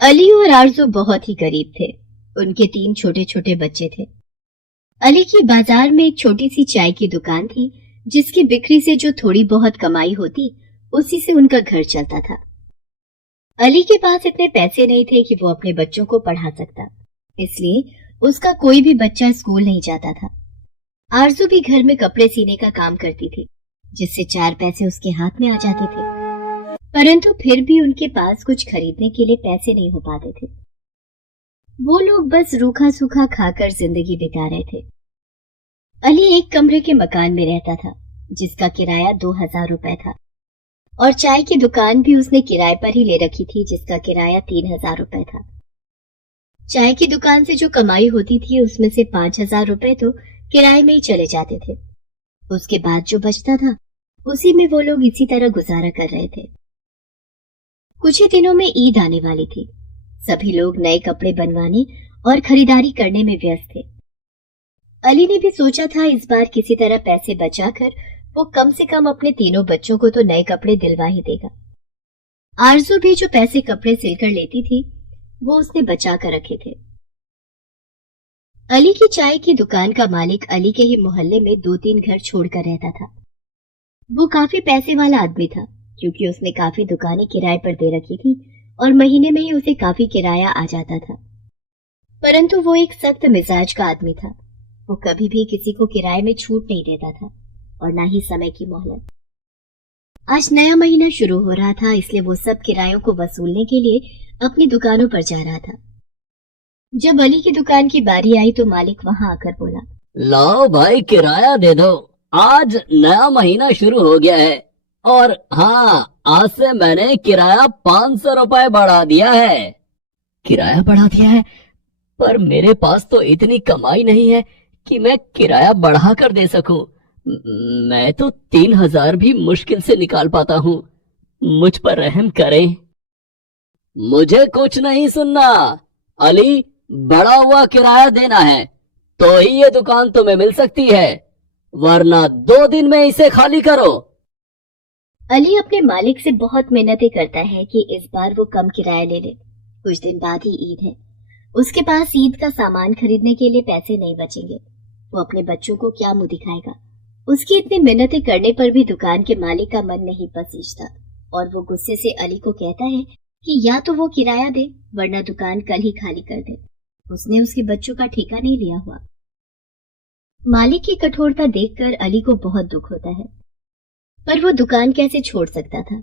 अली और आरजू बहुत ही करीब थे। उनके 3 छोटे छोटे बच्चे थे। अली की बाजार में एक छोटी सी चाय की दुकान थी, जिसकी बिक्री से जो थोड़ी बहुत कमाई होती उसी से उनका घर चलता था। अली के पास इतने पैसे नहीं थे कि वो अपने बच्चों को पढ़ा सकता, इसलिए उसका कोई भी बच्चा स्कूल नहीं जाता था। आरजू भी घर में कपड़े सीने का काम करती थी, जिससे 4 पैसे उसके हाथ में आ जाते थे, परंतु फिर भी उनके पास कुछ खरीदने के लिए पैसे नहीं हो पाते थे। वो लोग बस रूखा सूखा खाकर जिंदगी बिता रहे थे। अली एक कमरे के मकान में रहता था, जिसका किराया 2000 रुपए था, और चाय की दुकान भी उसने किराए पर ही ले रखी थी, जिसका किराया 3000 रुपए था। चाय की दुकान से जो कमाई होती थी उसमें से 5000 रुपए तो किराए में ही चले जाते थे। उसके बाद जो बचता था उसी में वो लोग इसी तरह गुजारा कर रहे थे। कुछ ही दिनों में ईद आने वाली थी। सभी लोग नए कपड़े बनवाने और खरीदारी करने में व्यस्त थे। अली ने भी सोचा था इस बार किसी तरह पैसे बचाकर वो कम से कम अपने तीनों बच्चों को तो नए कपड़े दिलवा ही देगा। आरजू भी जो पैसे कपड़े सिलकर लेती थी वो उसने बचा कर रखे थे। अली की चाय की दुकान का मालिक अली के ही मोहल्ले में 2-3 घर छोड़कर रहता था। वो काफी पैसे वाला आदमी था, क्योंकि उसने काफी दुकानें किराए पर दे रखी थी और महीने में ही उसे काफी किराया आ जाता था। परंतु वो एक सख्त मिजाज का आदमी था। वो कभी भी किसी को किराए में छूट नहीं देता था और ना ही समय की मोहलत। आज नया महीना शुरू हो रहा था, इसलिए वो सब किरायों को वसूलने के लिए अपनी दुकानों पर जा रहा था। जब अली की दुकान की बारी आई तो मालिक वहां आकर बोला, लाओ भाई किराया दे दो, आज नया महीना शुरू हो गया है और हाँ, आज से मैंने किराया 500 रुपए बढ़ा दिया है। किराया बढ़ा दिया है? पर मेरे पास तो इतनी कमाई नहीं है कि मैं किराया बढ़ा कर दे सकूं। मैं तो 3000 भी मुश्किल से निकाल पाता हूँ, मुझ पर रहम करें। मुझे कुछ नहीं सुनना अली, बढ़ा हुआ किराया देना है तो ही ये दुकान तुम्हें मिल सकती है, वरना 2 दिन में इसे खाली करो। अली अपने मालिक से बहुत मिन्नतें करता है कि इस बार वो कम किराया ले ले। कुछ दिन बाद ही ईद है। उसके पास ईद का सामान खरीदने के लिए पैसे नहीं बचेंगे। वो अपने बच्चों को क्या मुंह दिखाएगा। उसकी इतनी मिन्नतें करने पर भी दुकान के मालिक का मन नहीं पसीजता और वो गुस्से से अली को कहता है कि या तो वो किराया दे, वरना दुकान कल ही खाली कर दे। उसने उसके बच्चों का ठेका नहीं लिया हुआ। मालिक की कठोरता देखकर अली को बहुत दुख होता है, पर वो दुकान कैसे छोड़ सकता था।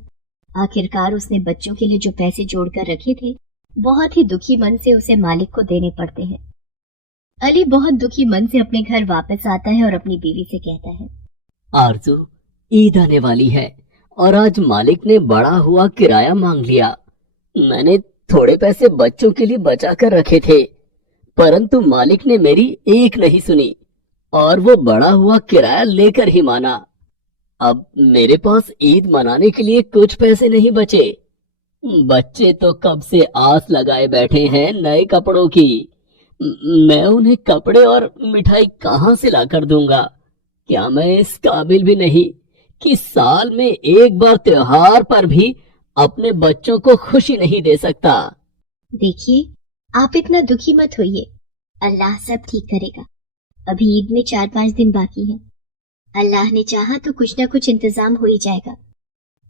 आखिरकार उसने बच्चों के लिए जो पैसे जोड़कर रखे थे बहुत ही दुखी मन से उसे मालिक को देने पड़ते हैं। अली बहुत दुखी मन से अपने घर वापस आता है और अपनी बीवी से कहता है, आरजू, ईद आने वाली है और आज मालिक ने बढ़ा हुआ किराया मांग लिया। मैंने थोड़े पैसे बच्चों के लिए बचा कर रखे थे, परंतु मालिक ने मेरी एक नहीं सुनी और वो बढ़ा हुआ किराया लेकर ही माना। अब मेरे पास ईद मनाने के लिए कुछ पैसे नहीं बचे। बच्चे तो कब से आस लगाए बैठे हैं नए कपड़ों की। मैं उन्हें कपड़े और मिठाई कहाँ से लाकर दूंगा? क्या मैं इस काबिल भी नहीं कि साल में एक बार त्योहार पर भी अपने बच्चों को खुशी नहीं दे सकता? देखिए, आप इतना दुखी मत होइए, अल्लाह सब ठीक करेगा। अभी ईद में 4-5 दिन बाकी है। अल्लाह ने चाहा तो कुछ न कुछ इंतजाम हो ही जाएगा,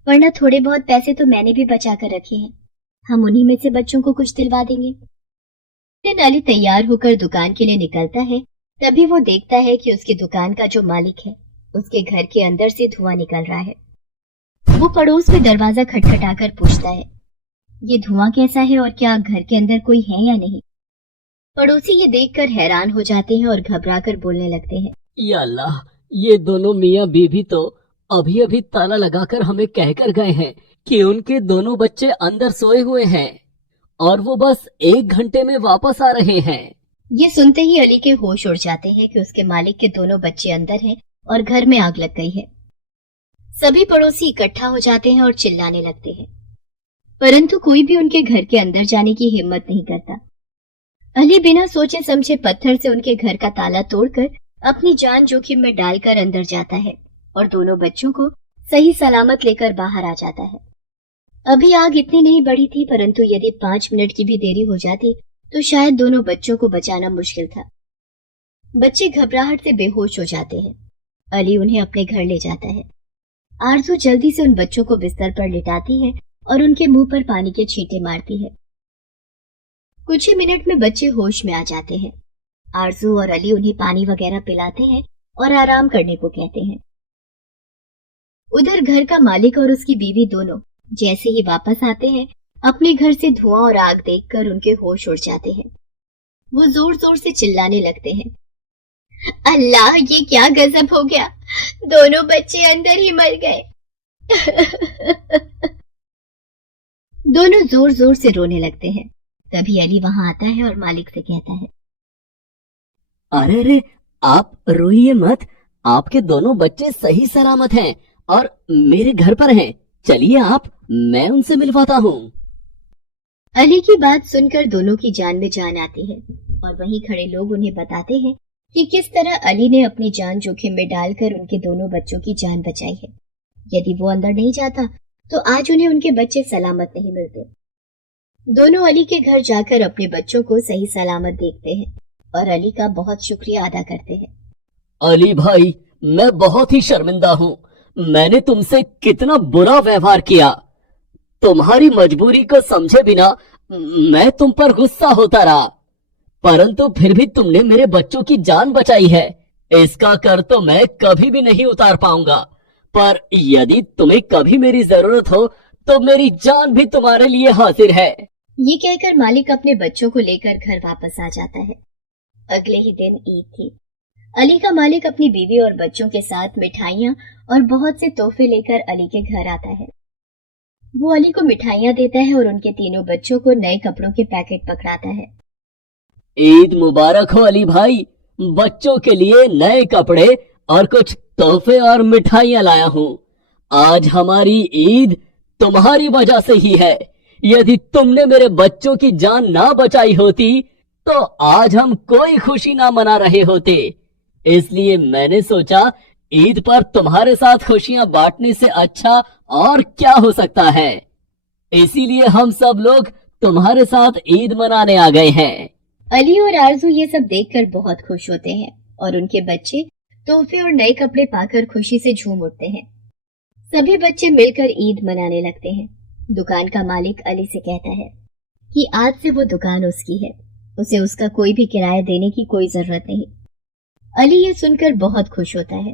वरना थोड़े बहुत पैसे तो मैंने भी बचा कर रखे हैं। हम उन्हीं में से बच्चों को कुछ दिलवा देंगे। फिर अली तैयार होकर दुकान के लिए निकलता है। तभी वो देखता है कि उसकी दुकान का जो मालिक है उसके घर के अंदर से धुआं निकल रहा है। वो पड़ोस में दरवाजा खटखटाकर पूछता है, ये धुआं कैसा है और क्या घर के अंदर कोई है या नहीं? पड़ोसी ये देखकर हैरान हो जाते हैं और घबराकर बोलने लगते हैं, या अल्लाह, ये दोनों मियाँ बीवी तो अभी अभी ताला लगाकर हमें कहकर गए हैं कि उनके दोनों बच्चे अंदर सोए हुए हैं और वो बस 1 घंटे में वापस आ रहे हैं। ये सुनते ही अली के होश उड़ जाते हैं कि उसके मालिक के दोनों बच्चे अंदर हैं और घर में आग लग गई है। सभी पड़ोसी इकट्ठा हो जाते हैं और चिल्लाने लगते हैं, परंतु कोई भी उनके घर के अंदर जाने की हिम्मत नहीं करता। अली बिना सोचे समझे पत्थर से उनके घर का ताला तोड़कर अपनी जान जोखिम में डालकर अंदर जाता है और दोनों बच्चों को सही सलामत लेकर बाहर आ जाता है। अभी आग इतनी नहीं बढ़ी थी, परंतु यदि 5 मिनट की भी देरी हो जाती तो शायद दोनों बच्चों को बचाना मुश्किल था। बच्चे घबराहट से बेहोश हो जाते हैं। अली उन्हें अपने घर ले जाता है। आरजू जल्दी से उन बच्चों को बिस्तर पर लिटाती है और उनके मुंह पर पानी के छींटे मारती है। कुछ ही मिनट में बच्चे होश में आ जाते हैं। आरजू और अली उन्हें पानी वगैरह पिलाते हैं और आराम करने को कहते हैं। उधर घर का मालिक और उसकी बीवी दोनों जैसे ही वापस आते हैं, अपने घर से धुआं और आग देखकर उनके होश उड़ जाते हैं। वो जोर जोर से चिल्लाने लगते हैं, अल्लाह, ये क्या गजब हो गया, दोनों बच्चे अंदर ही मर गए। दोनों जोर जोर से रोने लगते हैं। तभी अली वहां आता है और मालिक से कहता है, अरे रे, आप रोइए मत, आपके दोनों बच्चे सही सलामत हैं और मेरे घर पर हैं। चलिए मैं उनसे मिलवाता हूँ। अली की बात सुनकर दोनों की जान में जान आती है और वहीं खड़े लोग उन्हें बताते हैं कि किस तरह अली ने अपनी जान जोखिम में डालकर उनके दोनों बच्चों की जान बचाई है। यदि वो अंदर नहीं जाता तो आज उन्हें उनके बच्चे सलामत नहीं मिलते। दोनों अली के घर जाकर अपने बच्चों को सही सलामत देखते हैं और अली का बहुत शुक्रिया अदा करते हैं। अली भाई, मैं बहुत ही शर्मिंदा हूँ। मैंने तुमसे कितना बुरा व्यवहार किया। तुम्हारी मजबूरी को समझे बिना मैं तुम पर गुस्सा होता रहा, परंतु फिर भी तुमने मेरे बच्चों की जान बचाई है। इसका कर तो मैं कभी भी नहीं उतार पाऊंगा, पर यदि तुम्हें कभी मेरी जरूरत हो तो मेरी जान भी तुम्हारे लिए हाजिर है। ये कहकर मालिक अपने बच्चों को लेकर घर वापस आ जाता है। अगले ही दिन ईद थी। अली का मालिक अपनी बीवी और बच्चों के साथ मिठाइयाँ और बहुत से तोहफे लेकर अली के घर आता है। वो अली को मिठाइयाँ देता है और उनके तीनों बच्चों को नए कपड़ों के पैकेट पकड़ाता है। ईद मुबारक हो अली भाई, बच्चों के लिए नए कपड़े और कुछ तोहफे और मिठाइयाँ लाया हूँ। आज हमारी ईद तुम्हारी वजह से ही है। यदि तुमने मेरे बच्चों की जान ना बचाई होती तो आज हम कोई खुशी ना मना रहे होते। इसलिए मैंने सोचा ईद पर तुम्हारे साथ खुशियां बांटने से अच्छा और क्या हो सकता है। इसीलिए हम सब लोग तुम्हारे साथ ईद मनाने आ गए हैं। अली और आरजू ये सब देखकर बहुत खुश होते हैं और उनके बच्चे तोहफे और नए कपड़े पाकर खुशी से झूम उठते हैं। सभी बच्चे मिलकर ईद मनाने लगते हैं। दुकान का मालिक अली से कहता है कि आज से वो दुकान उसकी है, उसे उसका कोई भी किराया देने की कोई जरूरत नहीं। अली ये सुनकर बहुत खुश होता है।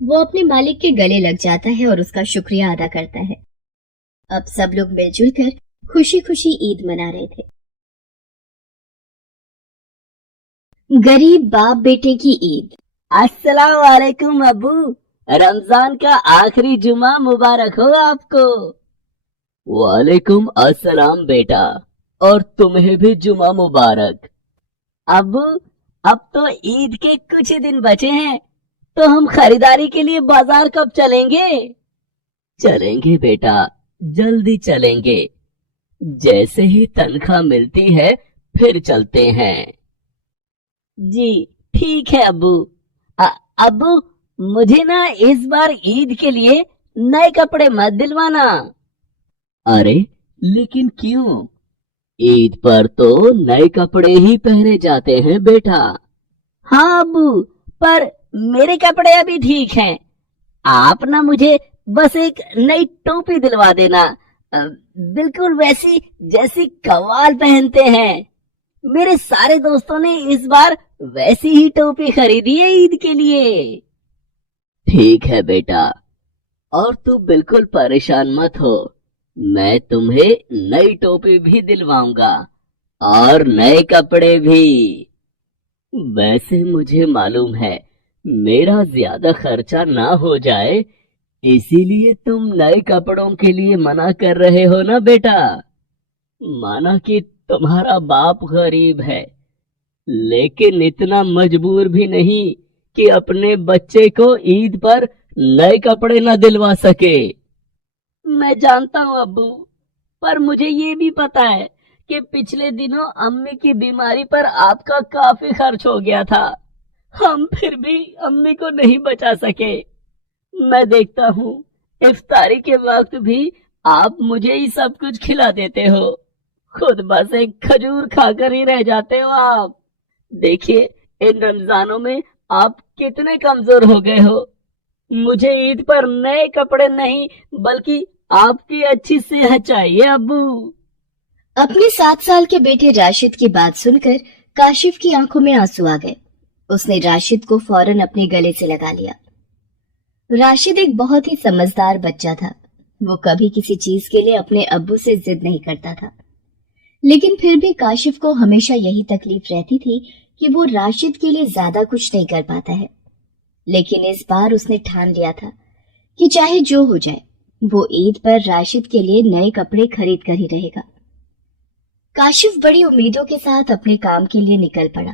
वो अपने मालिक के गले लग जाता है और उसका शुक्रिया अदा करता है। अब सब लोग मिलजुल कर खुशी खुशी ईद मना रहे थे। गरीब बाप बेटे की ईद। अस्सलाम वालेकुम अबू, रमजान का आखिरी जुमा मुबारक हो आपको। वालेकुम अस्सलाम बेटा, और तुम्हें भी जुमा मुबारक। अबू, अब तो ईद के कुछ ही दिन बचे हैं, तो हम खरीदारी के लिए बाजार कब चलेंगे? चलेंगे बेटा, जल्दी चलेंगे। जैसे ही तनख्वाह मिलती है फिर चलते हैं। जी ठीक है अबू। अबू, मुझे ना इस बार ईद के लिए नए कपड़े मत दिलवाना। अरे लेकिन क्यों? ईद पर तो नए कपड़े ही पहने जाते हैं बेटा। हाँ अबू, पर मेरे कपड़े अभी ठीक हैं। आप ना मुझे बस एक नई टोपी दिलवा देना, बिल्कुल वैसी जैसी कव्वाल पहनते हैं। मेरे सारे दोस्तों ने इस बार वैसी ही टोपी खरीदी है ईद के लिए। ठीक है बेटा, और तू बिल्कुल परेशान मत हो, मैं तुम्हें नई टोपी भी दिलवाऊंगा और नए कपड़े भी। वैसे मुझे मालूम है मेरा ज्यादा खर्चा ना हो जाए, इसीलिए तुम नए कपड़ों के लिए मना कर रहे हो ना बेटा। माना कि तुम्हारा बाप गरीब है, लेकिन इतना मजबूर भी नहीं कि अपने बच्चे को ईद पर नए कपड़े न दिलवा सके। मैं जानता हूँ अब्बू, पर मुझे ये भी पता है कि पिछले दिनों अम्मी की बीमारी पर आपका काफी खर्च हो गया था। हम फिर भी अम्मी को नहीं बचा सके। मैं देखता हूँ इफ्तारी के वक्त भी آپ مجھے ہی سب کچھ کھلا دیتے ہو، خود بس ایک کھجور کھا کر ہی رہ جاتے ہو آپ۔ دیکھیے ان رمضانوں میں آپ کتنے کمزور ہو گئے ہو۔ مجھے عید پر نئے کپڑے نہیں بلکہ آپ کی اچھی صحت چاہیے ابو۔ اپنے 7 سال کے بیٹے راشد کی بات سن کر کاشف کی آنکھوں میں آنسو آ گئے۔ اس نے راشد کو فوراً اپنے گلے سے لگا لیا۔ راشد ایک بہت ہی سمجھدار بچہ تھا۔ وہ کبھی کسی چیز کے لیے اپنے ابو سے ضد نہیں کرتا تھا، لیکن پھر بھی کاشف کو ہمیشہ یہی تکلیف رہتی تھی کہ وہ راشد کے لیے زیادہ کچھ نہیں کر پاتا ہے۔ لیکن اس بار اس نے ٹھان لیا تھا کہ چاہے جو ہو جائے وہ عید پر راشد کے لیے نئے کپڑے خرید کر ہی رہے گا۔ کاشف بڑی امیدوں کے ساتھ اپنے کام کے لیے نکل پڑا۔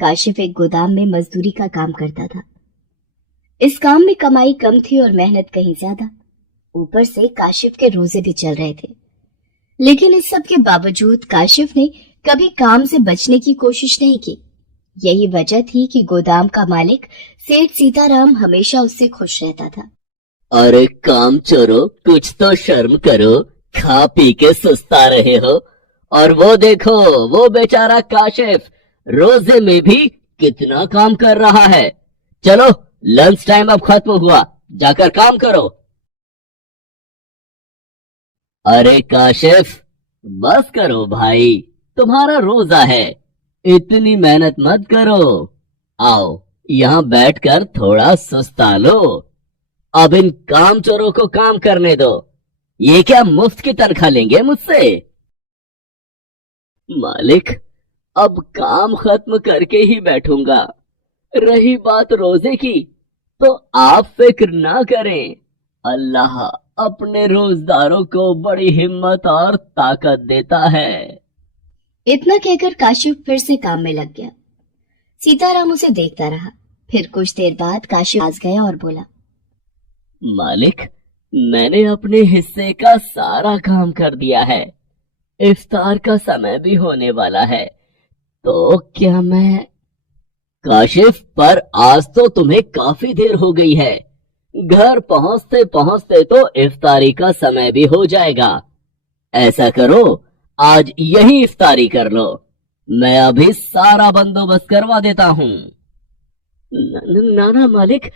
کاشف ایک گودام میں مزدوری کا کام کرتا تھا۔ اس کام میں کمائی کم تھی اور محنت کہیں زیادہ، اوپر سے کاشف کے روزے بھی چل رہے تھے۔ لیکن اس سب کے باوجود کاشف نے کبھی کام سے بچنے کی کوشش نہیں کی۔ یہی وجہ تھی کہ گودام کا مالک سیٹھ سیتا رام ہمیشہ اس سے خوش رہتا تھا۔ ارے کام چورو، کچھ تو شرم کرو، کھا پی کے سستا رہے ہو، اور وہ دیکھو وہ بیچارہ کاشف روزے میں بھی کتنا کام کر رہا ہے۔ چلو لنچ ٹائم اب ختم ہوا، جا کر کام کرو۔ ارے کاشف بس کرو بھائی، تمہارا روزہ ہے، اتنی محنت مت کرو۔ آؤ یہاں بیٹھ کر تھوڑا سستا لو، اب ان کام چوروں کو کام کرنے دو۔ یہ کیا مفت کی تنخواہ لیں گے مجھ سے؟ مالک اب کام ختم کر کے ہی بیٹھوں گا۔ رہی بات روزے کی تو آپ فکر نہ کریں، اللہ اپنے روزداروں کو بڑی ہمت اور طاقت دیتا ہے۔ اتنا کہہ کر کاشف پھر سے کام میں لگ گیا۔ سیتا رام اسے دیکھتا رہا۔ پھر کچھ دیر بعد کاشف پاس گیا اور بولا، مالک میں نے اپنے حصے کا سارا کام کر دیا ہے، افطار کا سمے بھی ہونے والا ہے، تو کیا میں… کاشف پر آج تو تمہیں کافی دیر ہو گئی ہے، گھر پہنچتے پہنچتے تو افطاری کا سمے بھی ہو جائے گا۔ ایسا کرو آج یہی افطاری کر لو، میں ابھی سارا بندوبست کروا دیتا ہوں۔ نانا مالک،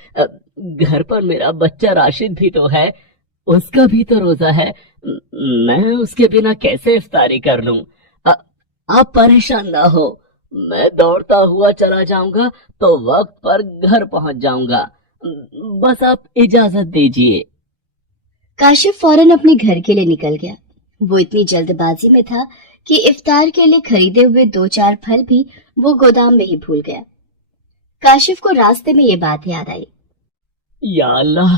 گھر پر میرا بچہ راشد بھی تو ہے، اس کا بھی تو روزہ ہے، میں اس کے بنا کیسے افطاری کر لوں؟ آپ پریشان نہ ہو، میں دوڑتا ہوا چلا جاؤں گا تو وقت پر گھر پہنچ جاؤں گا، بس آپ اجازت دیجیے۔ کاشف فوراً اپنے گھر کے لیے نکل گیا۔ وہ اتنی جلد بازی میں تھا کہ افطار کے لیے خریدے ہوئے 2-4 پھل بھی وہ گودام میں ہی بھول گیا۔ کاشف کو راستے میں یہ بات یاد آئی، یا اللہ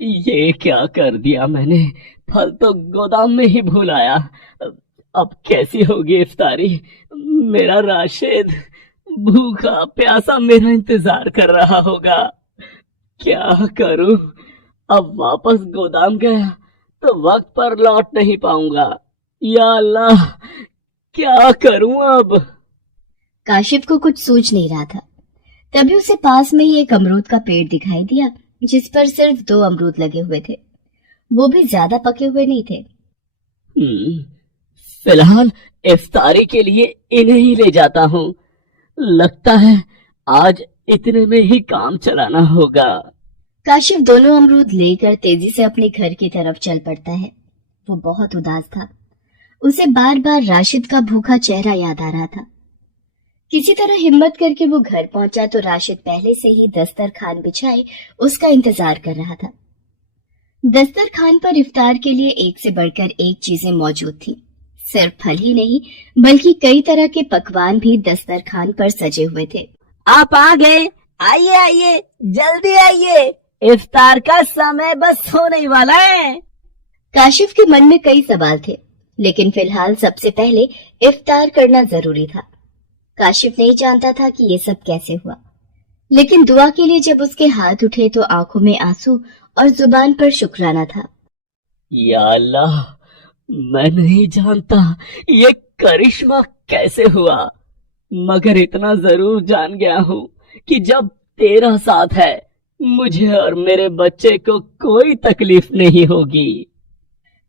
یہ کیا کر دیا میں نے، پھل تو گودام میں ہی بھول آیا، اب کیسی ہوگی افطاری؟ میرا راشد بھوکا پیاسا میرا انتظار کر رہا ہوگا، کیا کروں؟ اب واپس گودام گیا تو وقت پر لوٹ نہیں پاؤں گا، یا اللہ کیا کروں اب؟ کاشف کو کچھ سوچ نہیں رہا تھا۔ تبھی اسے پاس میں ہی ایک امرود کا پیڑ دکھائی دیا جس پر صرف 2 امرود لگے ہوئے تھے، وہ بھی زیادہ پکے ہوئے نہیں تھے۔ فی الحال افطاری کے لیے انہیں ہی لے جاتا ہوں، لگتا ہے آج اتنے میں ہی کام چلانا ہوگا۔ کاشف دونوں امرود لے کر تیزی سے اپنے گھر کی طرف چل پڑتا ہے۔ وہ بہت اداس تھا، اسے بار بار راشد کا بھوکا چہرہ یاد آ رہا تھا۔ کسی طرح ہمت کر کے وہ گھر پہنچا تو راشد پہلے سے ہی دسترخوان بچھائے اس کا انتظار کر رہا تھا۔ دسترخوان پر افطار کے لیے ایک سے بڑھ کر ایک چیزیں موجود تھیں۔ صرف پھل ہی نہیں بلکہ کئی طرح کے پکوان بھی دسترخوان پر سجے ہوئے تھے۔ آپ آ گئے، آئیے آئیے جلدی آئیے، افطار کا سمے بس ہونے ہی والا ہے۔ کاشف کے من میں کئی سوال تھے، لیکن فی الحال سب سے پہلے افطار کرنا ضروری تھا۔ کاشف نہیں جانتا تھا کہ یہ سب کیسے ہوا، لیکن دعا کے لیے جب اس کے ہاتھ اٹھے تو آنکھوں میں آنسو اور زبان پر شکرانہ تھا۔ یا اللہ میں نہیں جانتا یہ کرشمہ کیسے ہوا، مگر اتنا ضرور جان گیا ہوں کہ جب تیرا ساتھ ہے مجھے اور میرے بچے کو کوئی تکلیف نہیں ہوگی۔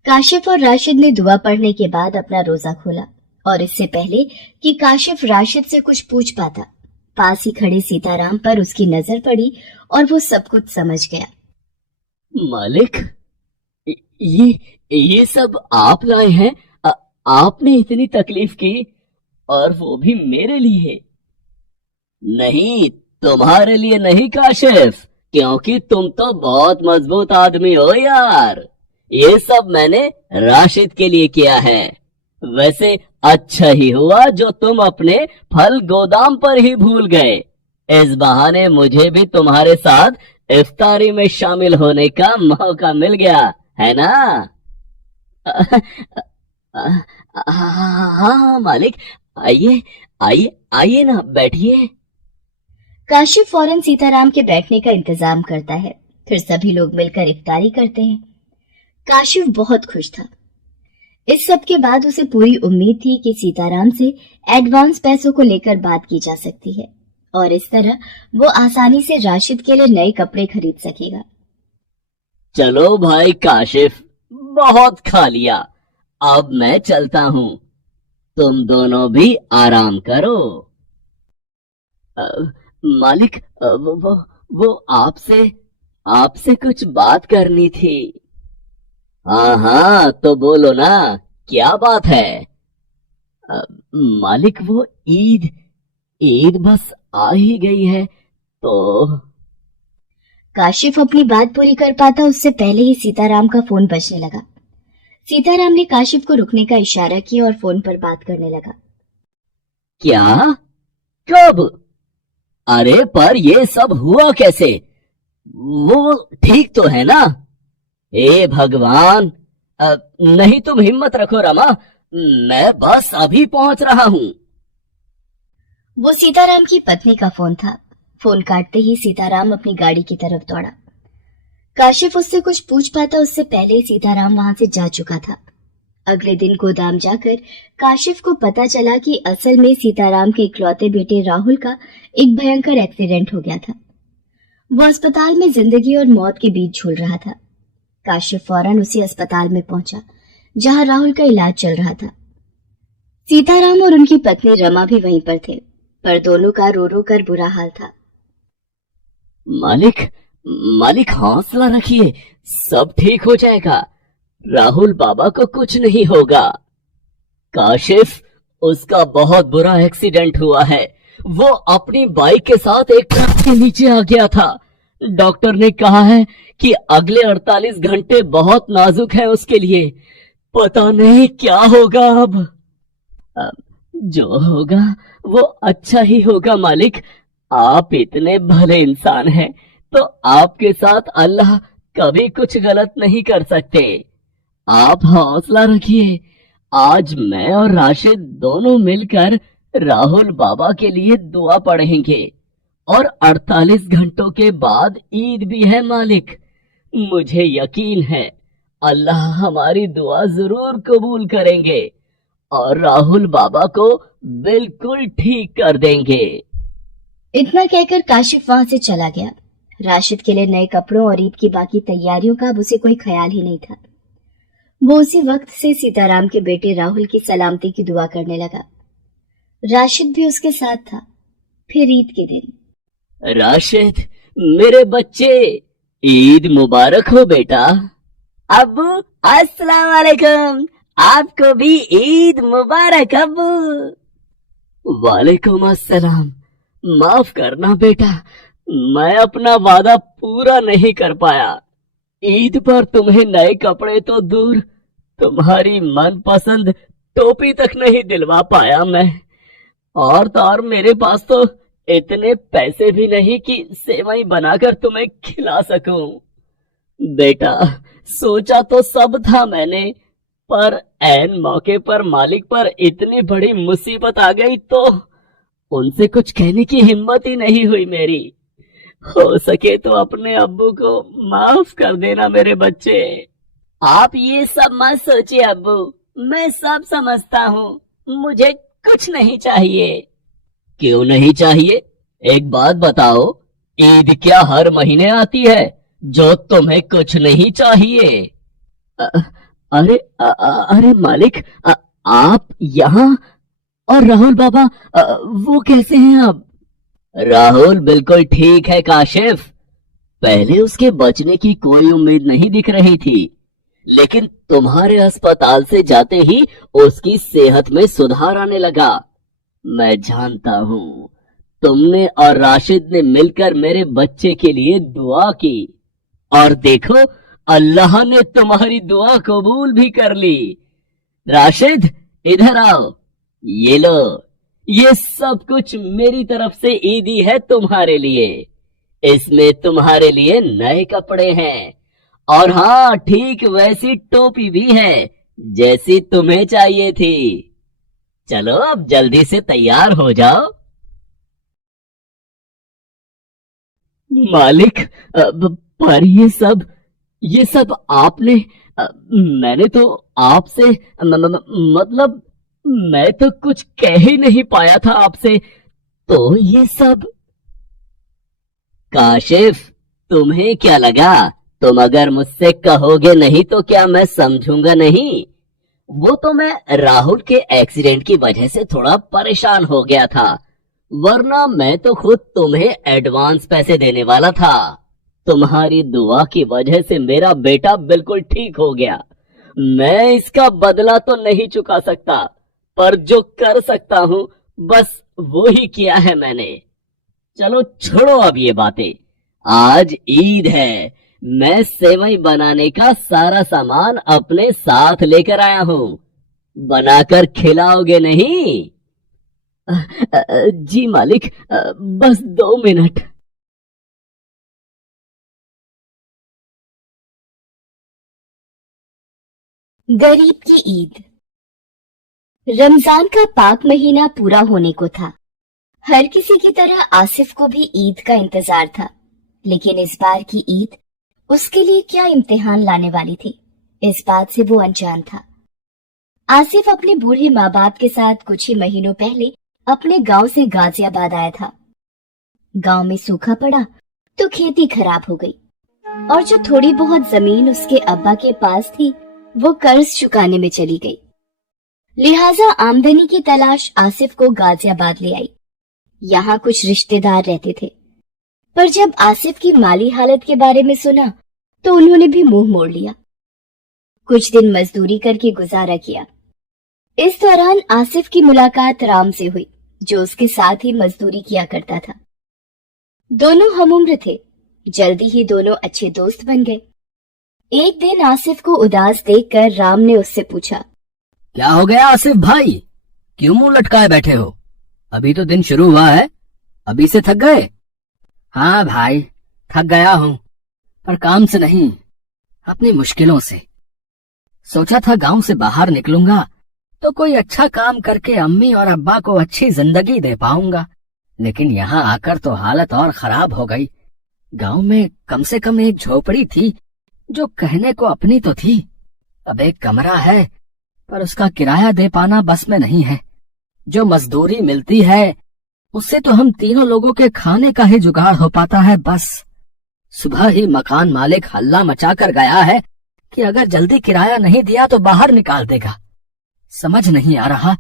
काशिफ और राशिद ने दुआ पढ़ने के बाद अपना रोजा खोला और इससे पहले कि काशिफ राशिद से कुछ पूछ पाता, पास ही खड़े सीताराम पर उसकी नजर पड़ी और वो सब कुछ समझ गया। मालिक, ये सब आप लाए हैं? आपने इतनी तकलीफ की, और वो भी मेरे लिए? नहीं, तुम्हारे लिए नहीं काशिफ, क्योंकि तुम तो बहुत मजबूत आदमी हो यार। ये सब मैंने राशिद के लिए किया है। वैसे अच्छा ही हुआ जो तुम अपने फल गोदाम पर ही भूल गए। इस बहाने मुझे भी तुम्हारे साथ इफ्तारी में शामिल होने का मौका मिल गया, है ना? हाँ मालिक, आइए आइए आइए ना, बैठिए। काशिफ फौरन सीताराम के बैठने का इंतजाम करता है, फिर सभी लोग मिलकर इफ्तारी करते हैं। काशिफ बहुत खुश था। इस सब के बाद उसे पूरी उम्मीद थी कि सीताराम से एडवांस पैसों को लेकर बात की जा सकती है और इस तरह वो आसानी से राशिद के लिए नए कपड़े खरीद सकेगा। चलो भाई काशिफ, बहुत खा लिया, अब मैं चलता हूँ। तुम दोनों भी आराम करो। मालिक, वो आपसे कुछ बात करनी थी। हाँ, तो बोलो ना, क्या बात है? मालिक, वो ईद बस आ ही गई है तो। काशिफ अपनी बात पूरी कर पाता उससे पहले ही सीताराम का फोन बजने लगा। सीताराम ने काशिफ को रुकने का इशारा किया और फोन पर बात करने लगा। क्या? कब? अरे पर ये सब हुआ कैसे? वो ठीक तो है ना? हे भगवान! नहीं, तुम हिम्मत रखो रमा, मैं बस अभी पहुंच रहा हूँ। वो सीताराम की पत्नी का फोन था। फोन काटते ही सीताराम अपनी गाड़ी की तरफ दौड़ा। काशिफ उससे कुछ पूछ पाता उससे पहले सीताराम वहां से जा चुका था। अगले दिन गोदाम जाकर काशिफ को पता चला कि असल में सीताराम के इकलौते बेटे राहुल का एक भयंकर एक्सीडेंट हो गया था। वो अस्पताल में जिंदगी और मौत के बीच झूल रहा था। काशिफ फौरन उसी अस्पताल में पहुंचा जहां राहुल का इलाज चल रहा था। सीताराम और उनकी पत्नी रमा भी वहीं पर थे, पर दोनों का रो रो कर बुरा हाल था। मालिक हौसला रखिए, सब ठीक हो जाएगा। राहुल बाबा को कुछ नहीं होगा। काशिफ, उसका बहुत बुरा एक्सीडेंट हुआ है। वो अपनी बाइक के साथ एक ट्रक के नीचे आ गया था। डॉक्टर ने कहा है कि अगले 48 घंटे बहुत नाजुक है उसके लिए। पता नहीं क्या होगा अब जो होगा वो अच्छा ही होगा। मालिक, आप इतने भले इंसान हैं, तो आपके साथ अल्लाह कभी कुछ गलत नहीं कर सकते। आप हौसला रखिए। आज मैं और राशिद दोनों मिलकर राहुल बाबा के लिए दुआ पढ़ेंगे और 48 घंटों के बाद ईद भी है। मालिक, मुझे यकीन है अल्लाह हमारी दुआ जरूर कबूल करेंगे और राहुल बाबा को बिल्कुल ठीक कर देंगे। इतना कहकर काशिफ वहां से चला गया। राशिद के लिए नए कपड़ों और ईद की बाकी तैयारियों का अब उसे कोई ख्याल ही नहीं था। वो उसी वक्त से सीताराम के बेटे राहुल की सलामती की दुआ करने लगा। राशिद भी उसके साथ था। फिर ईद के दिन। राशिद, मेरे बच्चे, ईद मुबारक हो बेटा। अब्बू, अस्सलाम वालेकुम। आपको भी ईद मुबारक अब्बू। वालेकुम अस्सलाम। माफ करना बेटा, मैं अपना वादा पूरा नहीं कर पाया। ईद पर तुम्हें नए कपड़े तो दूर, तुम्हारी मनपसंद टोपी तक नहीं दिलवा पाया मैं। और तो और मेरे पास तो इतने पैसे भी नहीं कि सेवई बनाकर तुम्हें खिला सकूं। बेटा, सोचा तो सब था मैंने, पर ऐन मौके पर मालिक पर इतनी बड़ी मुसीबत आ गई तो उनसे कुछ कहने की हिम्मत ही नहीं हुई मेरी। हो सके तो अपने अब्बू को माफ कर देना मेरे बच्चे। आप ये सब मत सोचिए अब्बू, मैं सब समझता हूँ, मुझे कुछ नहीं चाहिए। क्यों नहीं चाहिए? एक बात बताओ, ईद क्या हर महीने आती है जो तुम्हें कुछ नहीं चाहिए? अरे मालिक, आप यहाँ? और राहुल बाबा, वो कैसे हैं अब? राहुल बिल्कुल ठीक है काशिफ। पहले उसके बचने की कोई उम्मीद नहीं दिख रही थी, लेकिन तुम्हारे अस्पताल से जाते ही उसकी सेहत में सुधार आने लगा। मैं जानता हूँ तुमने और राशिद ने मिलकर मेरे बच्चे के लिए दुआ की, और देखो अल्लाह ने तुम्हारी दुआ कबूल भी कर ली। राशिद, इधर आओ, ये लो, ये सब कुछ मेरी तरफ से ईदी है तुम्हारे लिए। इसमें तुम्हारे लिए नए कपड़े हैं, और हाँ, ठीक वैसी टोपी भी है जैसी तुम्हें चाहिए थी। चलो अब जल्दी से तैयार हो जाओ। मालिक, पर ये सब आपने, मैंने तो आपसे, मतलब मैं तो कुछ कह ही नहीं पाया था आपसे, तो ये सब। काशिफ, तुम्हें क्या लगा तुम अगर मुझसे कहोगे नहीं तो क्या मैं समझूंगा नहीं? वो तो मैं राहुल के एक्सीडेंट की वजह से थोड़ा परेशान हो गया था, वरना मैं तो खुद तुम्हें एडवांस पैसे देने वाला था। तुम्हारी दुआ की वजह से मेरा बेटा बिल्कुल ठीक हो गया। मैं इसका बदला तो नहीं चुका सकता, पर जो कर सकता हूँ बस वो ही किया है मैंने। चलो छोड़ो अब ये बातें, आज ईद है। मैं सेवई बनाने का सारा सामान अपने साथ लेकर आया हूँ, बनाकर खिलाओगे नहीं? जी मालिक, बस 2 मिनट। गरीब की ईद। रमजान का पाक महीना पूरा होने को था। हर किसी की तरह आसिफ को भी ईद का इंतजार था, लेकिन इस बार की ईद उसके लिए क्या इम्तिहान लाने वाली थी, इस बात से वो अनजान था। आसिफ अपने बूढ़े माँ बाप के साथ कुछ ही महीनों पहले अपने गांव से गाजियाबाद आया था। गांव में सूखा पड़ा तो खेती खराब हो गई, और जो थोड़ी बहुत जमीन उसके अब्बा के पास थी वो कर्ज चुकाने में चली गई। लिहाजा आमदनी की तलाश आसिफ को गाजियाबाद ले आई। यहाँ कुछ रिश्तेदार रहते थे, पर जब आसिफ की माली हालत के बारे में सुना तो उन्होंने भी मुंह मोड़ लिया। कुछ दिन मजदूरी करके गुजारा किया। इस दौरान आसिफ की मुलाकात राम से हुई, जो उसके साथ ही मजदूरी किया करता था। दोनों हमउम्र थे, जल्दी ही दोनों अच्छे दोस्त बन गए। एक दिन आसिफ को उदास देखकर राम ने उससे पूछा, क्या हो गया आसिफ भाई, क्यों मुंह लटकाए बैठे हो? अभी तो दिन शुरू हुआ है, अभी से थक गए? हाँ भाई, थक गया हूँ, पर काम से नहीं, अपनी मुश्किलों से। सोचा था गांव से बाहर निकलूंगा तो कोई अच्छा काम करके अम्मी और अब्बा को अच्छी जिंदगी दे पाऊंगा, लेकिन यहाँ आकर तो हालत और खराब हो गई। गांव में कम से कम एक झोपड़ी थी जो कहने को अपनी तो थी। अब एक कमरा है, पर उसका किराया दे पाना बस में नहीं है। जो मजदूरी मिलती है उससे तो हम तीनों लोगों के खाने का ही जुगाड़ हो पाता है बस। सुबह ही मकान मालिक हल्ला मचा कर गया है कि अगर जल्दी किराया नहीं दिया तो बाहर निकाल देगा। समझ नहीं आ रहा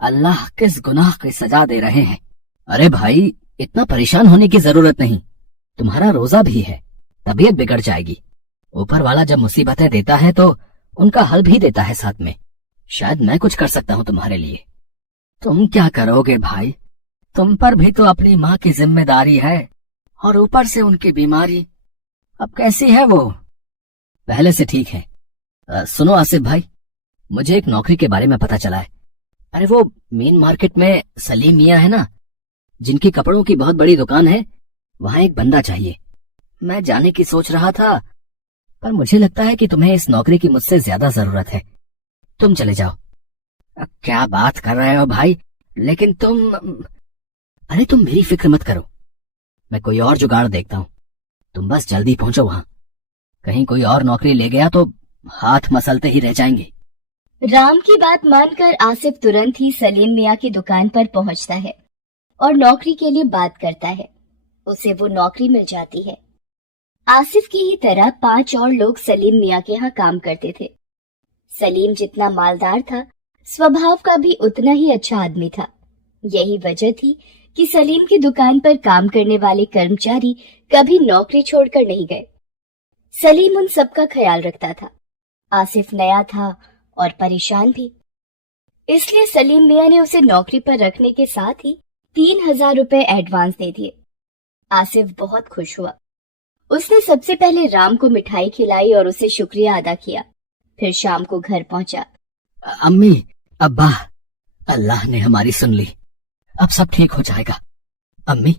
अल्लाह किस गुनाह की सजा दे रहे हैं। अरे भाई, इतना परेशान होने की जरूरत नहीं, तुम्हारा रोजा भी है, तबीयत बिगड़ जाएगी। ऊपर वाला जब मुसीबतें देता है तो उनका हल भी देता है साथ में। शायद मैं कुछ कर सकता हूँ तुम्हारे लिए। तुम क्या करोगे भाई, तुम पर भी तो अपनी माँ की जिम्मेदारी है, और ऊपर से उनकी बीमारी। अब कैसी है वो? पहले से ठीक है। सुनो आसिफ भाई, मुझे एक नौकरी के बारे में पता चला है। अरे वो मेन मार्केट में सलीम मियाँ है ना, जिनकी कपड़ों की बहुत बड़ी दुकान है, वहाँ एक बंदा चाहिए। मैं जाने की सोच रहा था, पर मुझे लगता है कि तुम्हें इस नौकरी की मुझसे ज्यादा जरूरत है। तुम चले जाओ। क्या बात कर रहे हो भाई, लेकिन तुम... अरे तुम मेरी फिक्र मत करो, मैं कोई और जुगाड़ देखता हूँ। तुम बस जल्दी पहुंचो वहाँ, कहीं कोई और नौकरी ले गया तो हाथ मसलते ही रह जाएंगे। राम की बात मानकर आसिफ तुरंत ही सलीम मियाँ की दुकान पर पहुंचता है और नौकरी के लिए बात करता है। उसे वो नौकरी मिल जाती है। आसिफ की ही तरह 5 और लोग सलीम मियाँ के यहाँ काम करते थे। सलीम जितना मालदार था, स्वभाव का भी उतना ही अच्छा आदमी था। यही वजह थी कि सलीम की दुकान पर काम करने वाले कर्मचारी कभी नौकरी छोड़कर नहीं गए। सलीम उन सबका ख्याल रखता था। आसिफ नया था और परेशान भी, इसलिए सलीम मियां ने उसे नौकरी पर रखने के साथ ही 3,000 रुपए एडवांस दे दिए। आसिफ बहुत खुश हुआ। उसने सबसे पहले राम को मिठाई खिलाई और उसे शुक्रिया अदा किया। फिर शाम को घर पहुंचा। अम्मी, अब्बा, अल्लाह ने हमारी सुन ली, अब सब ठीक हो जाएगा। अम्मी,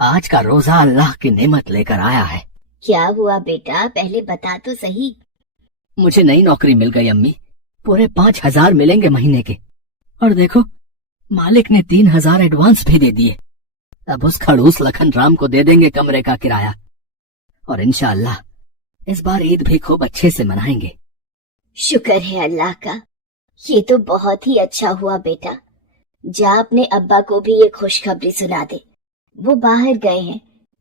आज का रोजा अल्लाह की नेमत लेकर आया है। क्या हुआ बेटा, पहले बता तो सही। मुझे नई नौकरी मिल गई अम्मी, पूरे 5,000 मिलेंगे महीने के। और देखो, मालिक ने 3,000 एडवांस भी दे दिए। अब उस खड़ूस लखन राम को दे देंगे कमरे का किराया, और इंशाअल्लाह इस बार ईद भी खूब अच्छे से मनाएंगे। शुक्र है अल्लाह का, ये तो बहुत ही अच्छा हुआ बेटा। जा अपने अब्बा को भी ये खुशखबरी सुना दे। वो बाहर गए हैं,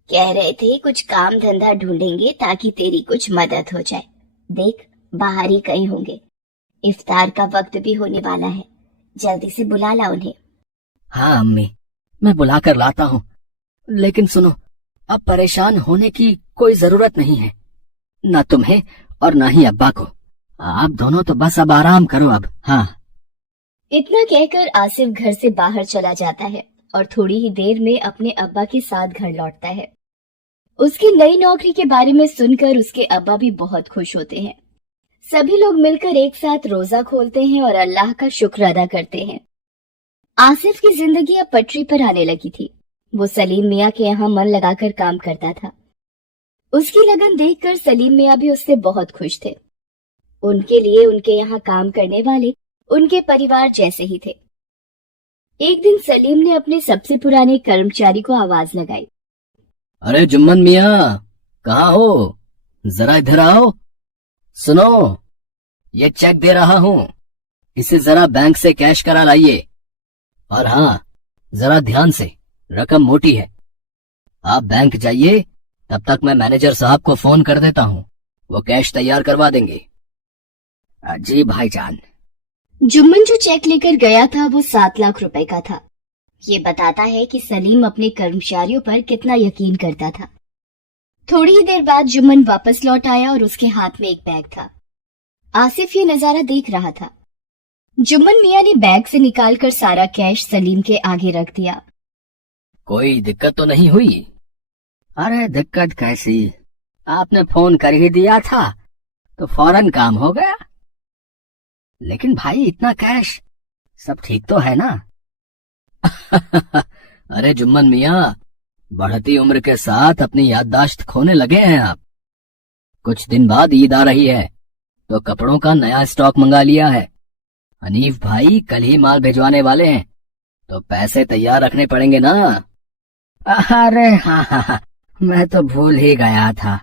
कह रहे थे कुछ काम धंधा ढूंढेंगे ताकि तेरी कुछ मदद हो जाए। देख, बाहर ही कहीं होंगे। इफ्तार का वक्त भी होने वाला है, जल्दी से बुला ला उन्हें। हाँ अम्मी, मैं बुला कर लाता हूँ। लेकिन सुनो, अब परेशान होने की कोई जरूरत नहीं है, न तुम्हें और न ही अब्बा को। आप दोनों तो बस अब आराम करो अब। हाँ। इतना कहकर आसिफ घर से बाहर चला जाता है और थोड़ी ही देर में अपने अब्बा के साथ घर लौटता है। उसकी नई नौकरी के बारे में सुनकर उसके अब्बा भी बहुत खुश होते हैं। सभी लोग मिलकर एक साथ रोजा खोलते हैं और अल्लाह का शुक्र अदा करते हैं। आसिफ की जिंदगी अब पटरी पर आने लगी थी। वो सलीम मियां के यहाँ मन लगाकर काम करता था। उसकी लगन देखकर सलीम मियां भी उससे बहुत खुश थे। उनके लिए उनके यहाँ काम करने वाले उनके परिवार जैसे ही थे। एक दिन सलीम ने अपने सबसे पुराने कर्मचारी को आवाज लगाई। अरे जुम्मन मियां, कहाँ हो? जरा इधर आओ। सुनो, ये चेक दे रहा हूँ, इसे जरा बैंक से कैश करा लाइए। और हाँ, जरा ध्यान से, रकम मोटी है। आप बैंक जाइए, तब तक मैं मैनेजर साहब को फोन कर देता हूँ, वो कैश तैयार करवा देंगे। जी भाईजान। जुम्मन जो चेक लेकर गया था वो 7 लाख रुपए का था। ये बताता है कि सलीम अपने कर्मचारियों पर कितना यकीन करता था। थोड़ी ही देर बाद जुम्मन वापस लौट आया और उसके हाथ में एक बैग था। आसिफ ये नजारा देख रहा था। जुम्मन मियां ने बैग से निकालकर सारा कैश सलीम के आगे रख दिया। कोई दिक्कत तो नहीं हुई? अरे दिक्कत कैसी, आपने फोन कर ही दिया था तो फौरन काम हो गया। लेकिन भाई, इतना कैश, सब ठीक तो है ना? अरे जुम्मन मियां, बढ़ती उम्र के साथ अपनी याददाश्त खोने लगे हैं आप। कुछ दिन बाद ईद आ रही है तो कपड़ों का नया स्टॉक मंगा लिया है। हनीफ भाई कल ही माल भिजवाने वाले हैं, तो पैसे तैयार रखने पड़ेंगे ना। अरे हाँ, मैं तो भूल ही गया था।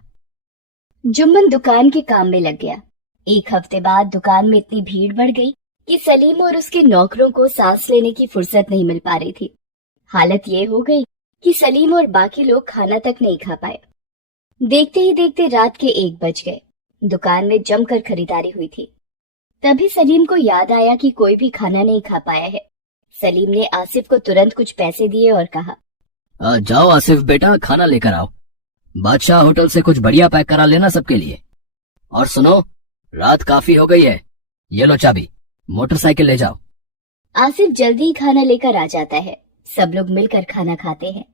जुम्मन दुकान के काम में लग गया। एक हफ्ते बाद दुकान में इतनी भीड़ बढ़ गई कि सलीम और उसके नौकरों को सांस लेने की फुर्सत नहीं मिल पा रही थी। हालत ये हो गई कि सलीम और बाकी लोग खाना तक नहीं खा पाए। देखते ही देखते रात के 1 बज गए। दुकान में जमकर खरीदारी हुई थी। तभी सलीम को याद आया कि कोई भी खाना नहीं खा पाया है। सलीम ने आसिफ को तुरंत कुछ पैसे दिए और कहा, जाओ आसिफ बेटा, खाना लेकर आओ। बादशाह होटल से कुछ बढ़िया पैक करा लेना सबके लिए। और सुनो, रात काफी हो गई है, ये लो चाबी, मोटरसाइकिल ले जाओ। आसिफ जल्दी ही खाना लेकर आ जाता है। सब लोग मिलकर खाना खाते हैं।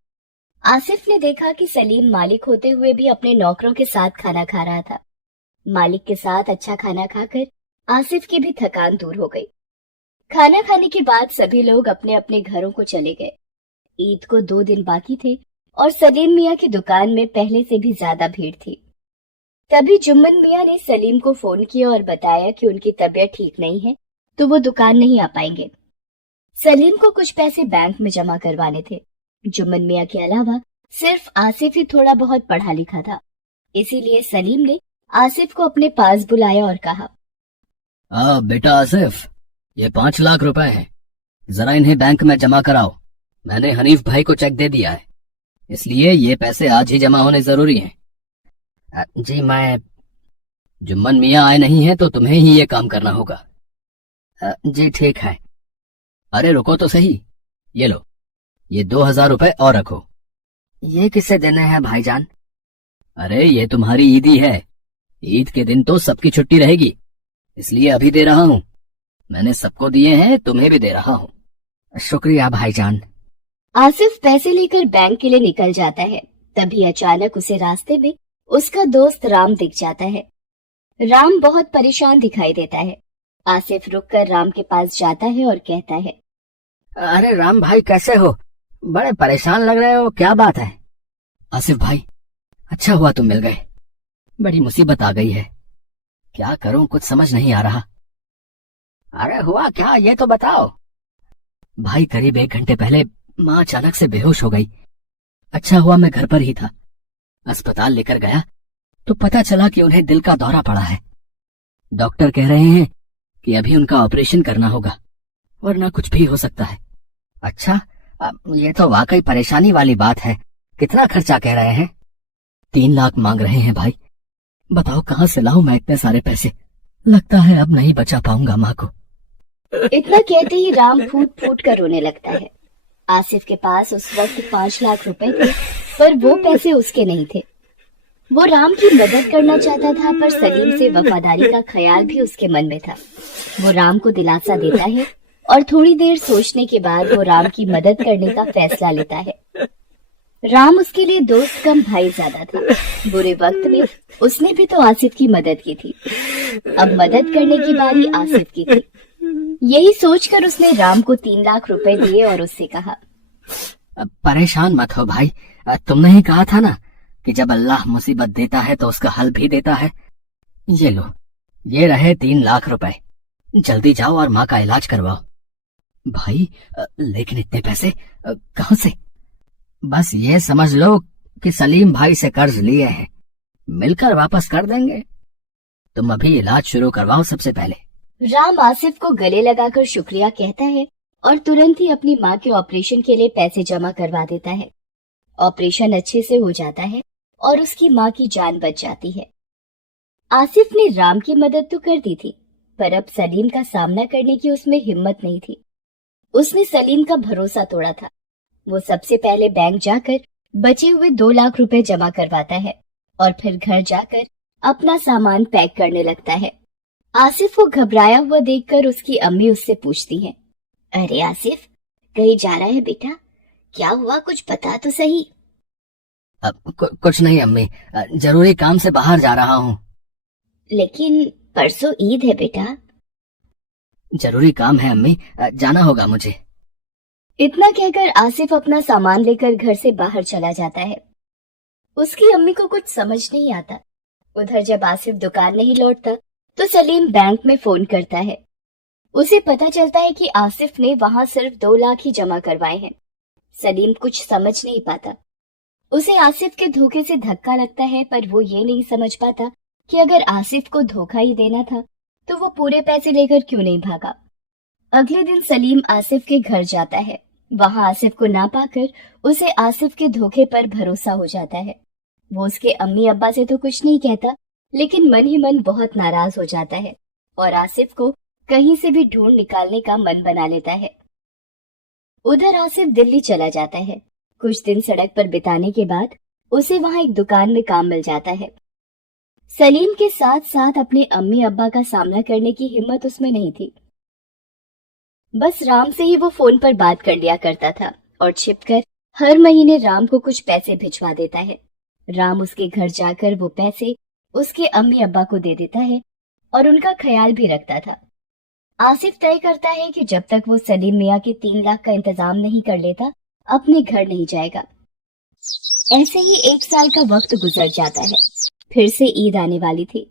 आसिफ ने देखा कि सलीम मालिक होते हुए भी अपने नौकरों के साथ खाना खा रहा था। मालिक के साथ अच्छा खाना खाकर आसिफ की भी थकान दूर हो गई। खाना खाने के बाद सभी लोग अपने अपने घरों को चले गए। ईद को 2 दिन बाकी थे और सलीम मियां की दुकान में पहले से भी ज्यादा भीड़ थी। तभी जुम्मन मियां ने सलीम को फोन किया और बताया कि उनकी तबीयत ठीक नहीं है, तो वो दुकान नहीं आ पाएंगे। सलीम को कुछ पैसे बैंक में जमा करवाने थे। जुम्मन मियां के अलावा सिर्फ आसिफ ही थोड़ा बहुत पढ़ा लिखा था, इसीलिए सलीम ने आसिफ को अपने पास बुलाया और कहा, बेटा आसिफ, ये 5 लाख रुपए हैं, जरा इन्हें बैंक में जमा कराओ। मैंने हनीफ भाई को चेक दे दिया है, इसलिए ये पैसे आज ही जमा होने जरूरी हैं। जी जुम्मन मियाँ आए नहीं हैं तो तुम्हें ही ये काम करना होगा। जी ठीक है। अरे रुको तो सही, ये लो, ये 2000 रुपए और रखो। ये किससे देने हैं भाईजान? अरे ये तुम्हारी ईदी है, ईद के दिन तो सबकी छुट्टी रहेगी, इसलिए अभी दे रहा हूँ। मैंने सबको दिए हैं, तुम्हें भी दे रहा हूँ। शुक्रिया भाईजान। आसिफ पैसे लेकर बैंक के लिए निकल जाता है। तभी अचानक उसे रास्ते में उसका दोस्त राम दिख जाता है। राम बहुत परेशान दिखाई देता है। आसिफ रुककर राम के पास जाता है और कहता है, अरे राम भाई कैसे हो? बड़े परेशान लग रहे हो, क्या बात है? आसिफ भाई, अच्छा हुआ तुम मिल गए, बड़ी मुसीबत आ गई है, क्या करूं कुछ समझ नहीं आ रहा। अरे हुआ क्या, ये तो बताओ। भाई करीब 1 घंटे पहले माँ अचानक से बेहोश हो गई। अच्छा हुआ मैं घर पर ही था। अस्पताल लेकर गया तो पता चला कि उन्हें दिल का दौरा पड़ा है। डॉक्टर कह रहे हैं कि अभी उनका ऑपरेशन करना होगा, वरना कुछ भी हो सकता है। अच्छा, ये तो वाकई परेशानी वाली बात है। कितना खर्चा कह रहे हैं? 3 लाख मांग रहे हैं भाई। बताओ कहाँ से लाऊं मैं इतने सारे पैसे? लगता है अब नहीं बचा पाऊंगा माँ को। इतना कहते ही राम फूट फूट कर रोने लगता है। आसिफ के पास उस वक्त 5 लाख रुपए थे, पर वो पैसे उसके नहीं थे। वो राम की मदद करना चाहता था, पर सलीम से वफादारी का ख्याल भी उसके मन में था। वो राम को दिलासा देता है और थोड़ी देर सोचने के बाद वो राम की मदद करने का फैसला लेता है। राम उसके लिए दोस्त कम भाई ज्यादा था। बुरे वक्त में उसने भी तो आसिफ की मदद की थी, अब मदद करने की बारी आसिफ की थी। यही सोचकर उसने राम को 3 लाख रुपए दिए और उससे कहा, परेशान मत हो भाई, तुमने ही कहा था ना कि जब अल्लाह मुसीबत देता है तो उसका हल भी देता है। ये लो, ये रहे 3 लाख रुपए, जल्दी जाओ और माँ का इलाज करवाओ। भाई लेकिन इतने पैसे कहाँ से? बस ये समझ लो कि सलीम भाई से कर्ज लिए हैं, मिलकर वापस कर देंगे। तुम अभी इलाज शुरू करवाओ सबसे पहले। राम आसिफ को गले लगाकर शुक्रिया कहता है और तुरंत ही अपनी माँ के ऑपरेशन के लिए पैसे जमा करवा देता है। ऑपरेशन अच्छे से हो जाता है और उसकी माँ की जान बच जाती है। आसिफ ने राम की मदद तो कर दी थी, पर अब सलीम का सामना करने की उसमें हिम्मत नहीं थी। उसने सलीम का भरोसा तोड़ा था। वो सबसे पहले बैंक जाकर बचे हुए 2 लाख रुपए जमा करवाता है और फिर घर जाकर अपना सामान पैक करने लगता है। आसिफ को घबराया हुआ देखकर उसकी अम्मी उससे पूछती है, अरे आसिफ, कहीं जा रहा है बेटा? क्या हुआ, कुछ बता तो सही। कुछ नहीं अम्मी, जरूरी काम से बाहर जा रहा हूँ। लेकिन परसों ईद है बेटा। जरूरी काम है अम्मी, जाना होगा मुझे। इतना कहकर आसिफ अपना सामान लेकर घर से बाहर चला जाता है। उसकी अम्मी को कुछ समझ नहीं आता। उधर जब आसिफ दुकान नहीं लौटता तो सलीम बैंक में फोन करता है। उसे पता चलता है कि आसिफ ने वहां सिर्फ 2 लाख ही जमा करवाए हैं। सलीम कुछ समझ नहीं पाता। उसे आसिफ के धोखे से धक्का लगता है, पर वो ये नहीं समझ पाता कि अगर आसिफ को धोखा ही देना था तो वो पूरे पैसे लेकर क्यों नहीं भागा। अगले दिन सलीम आसिफ के घर जाता है। वहां आसिफ को ना पाकर उसे आसिफ के धोखे पर भरोसा हो जाता है। वो उसके अम्मी अब्बा से तो कुछ नहीं कहता, लेकिन मन ही मन बहुत नाराज हो जाता है और आसिफ को कहीं से भी ढूंढ निकालने का मन बना लेता है। उधर आसिफ दिल्ली चला जाता है। कुछ दिन सड़क पर बिताने के बाद उसे वहां एक दुकान में काम मिल जाता है। सलीम के साथ साथ अपने अम्मी अब्बा का सामना करने की हिम्मत उसमें नहीं थी। बस राम से ही वो फोन पर बात कर लिया करता था और छिपकर हर महीने राम को कुछ पैसे भिजवा देता है। राम उसके घर जाकर वो पैसे उसके अम्मी अब्बा को दे देता है और उनका ख्याल भी रखता था। आसिफ तय करता है कि जब तक वो सलीम मियाँ के 3 लाख का इंतजाम नहीं कर लेता, अपने घर नहीं जाएगा। ऐसे ही 1 साल का वक्त गुजर जाता है। फिर से ईद आने वाली थी।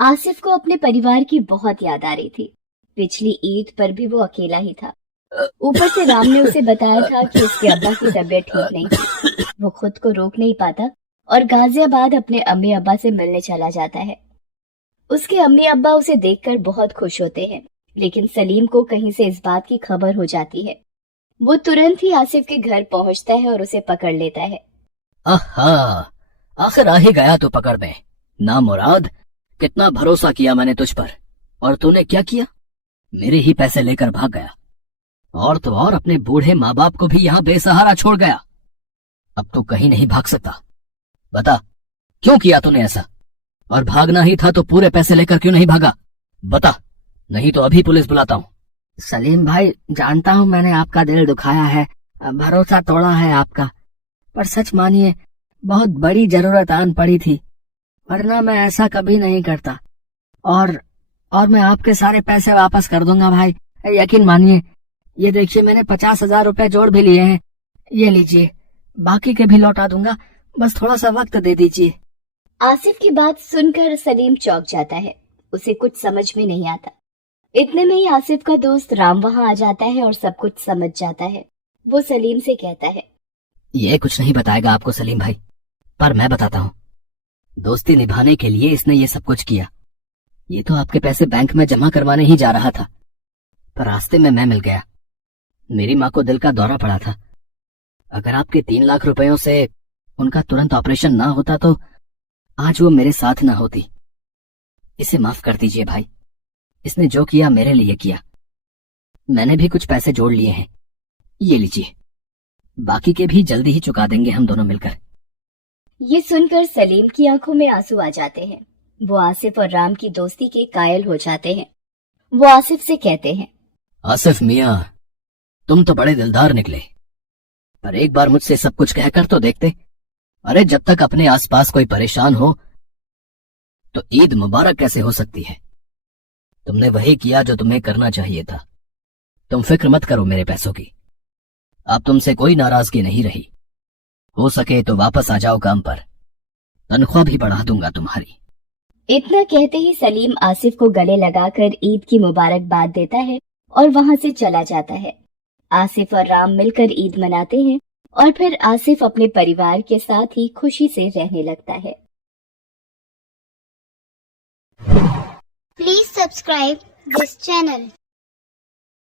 आसिफ को अपने परिवार की बहुत याद आ रही थी। पिछली ईद पर भी वो अकेला ही था। ऊपर से राम ने उसे बताया था कि उसके अब्बा की तबीयत ठीक नहीं थी। वो खुद को रोक नहीं पाता और गाजियाबाद अपने अम्मी अब्बा से मिलने चला जाता है। उसके अम्मी अब्बा उसे देखकर बहुत खुश होते हैं, लेकिन सलीम को कहीं से इस बात की खबर हो जाती है। वो तुरंत ही आसिफ के घर पहुंचता है और उसे पकड़ लेता है। आहा, आखिर आ ही गया तो पकड़ में। ना मुराद, कितना भरोसा किया मैंने तुझ पर, और तूने क्या किया? मेरे ही पैसे लेकर भाग गया, और तो और अपने बूढ़े माँ बाप को भी यहाँ बेसहारा छोड़ गया। अब तो कहीं नहीं भाग सकता। बता, क्यों किया तूने ऐसा? और भागना ही था तो पूरे पैसे लेकर क्यों नहीं भागा? बता, नहीं तो अभी पुलिस बुलाता हूँ। सलीम भाई, जानता हूँ मैंने आपका दिल दुखाया है, भरोसा तोड़ा है आपका, पर सच मानिए बहुत बड़ी जरूरत आन पड़ी थी, वरना मैं ऐसा कभी नहीं करता। और मैं आपके सारे पैसे वापस कर दूंगा भाई, यकीन मानिए। ये देखिए, मैंने 50,000 रुपए जोड़ भी लिए हैं, ये लीजिए, बाकी के भी लौटा दूंगा, बस थोड़ा सा वक्त दे दीजिए। आसिफ की बात सुनकर सलीम चौंक जाता है, उसे कुछ समझ में नहीं आता। इतने में ही आसिफ का दोस्त राम वहां आ जाता है और सब कुछ समझ जाता है। वो सलीम से कहता है, ये कुछ नहीं बताएगा आपको सलीम भाई, पर मैं बताता हूँ। दोस्ती निभाने के लिए इसने ये सब कुछ किया। ये तो आपके पैसे बैंक में जमा करवाने ही जा रहा था, पर रास्ते में मैं मिल गया। मेरी माँ को दिल का दौरा पड़ा था। अगर आपके 3 लाख रुपयों से उनका तुरंत ऑपरेशन ना होता तो आज वो मेरे साथ ना होती। इसे माफ कर दीजिए भाई, इसने जो किया मेरे लिए किया। मैंने भी कुछ पैसे जोड़ लिए हैं, ये लीजिए, बाकी के भी जल्दी ही चुका देंगे हम दोनों मिलकर। ये सुनकर सलीम की आंखों में आंसू आ जाते हैं। वो आसिफ और राम की दोस्ती के कायल हो जाते हैं। वो आसिफ से कहते हैं, आसिफ मियां, तुम तो बड़े दिलदार निकले, पर एक बार मुझसे सब कुछ कहकर तो देखते। अरे जब तक अपने आसपास कोई परेशान हो तो ईद मुबारक कैसे हो सकती है? तुमने वही किया जो तुम्हें करना चाहिए था। तुम फिक्र मत करो मेरे पैसों की, अब तुमसे कोई नाराजगी नहीं रही। हो सके तो वापस आ जाओ काम पर, तनख्वाह भी बढ़ा दूंगा तुम्हारी। इतना कहते ही सलीम आसिफ को गले लगाकर ईद की मुबारकबाद देता है और वहां से चला जाता है। आसिफ और राम मिलकर ईद मनाते हैं और फिर आसिफ अपने परिवार के साथ ही खुशी से रहने लगता है। Please subscribe this channel.